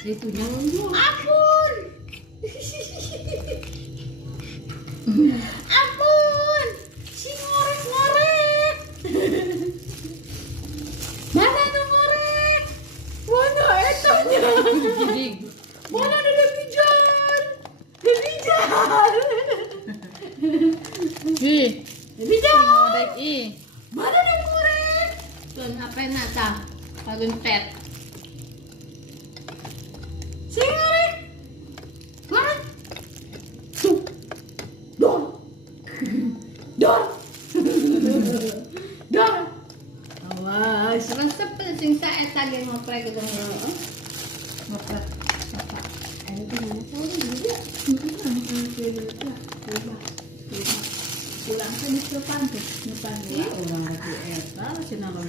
Itu nyolong. Ampun. Ampun. Si ngorek-ngorek. Mana tuh ngorek? Mana etanya? Mana ada debijan? Debijan. Debijan. Ngorek Mana ada ngorek? Tuan apa nak tak? Paguntet. Si ngorek. Mana? Tuh. Dor. Dor. Dor. Awas, resep sing sae tage ngoprek gitu. Ngoprek. Ada di mana tahu juga. Pulang ke depan tuh, depan ya orang lagi eta sinalon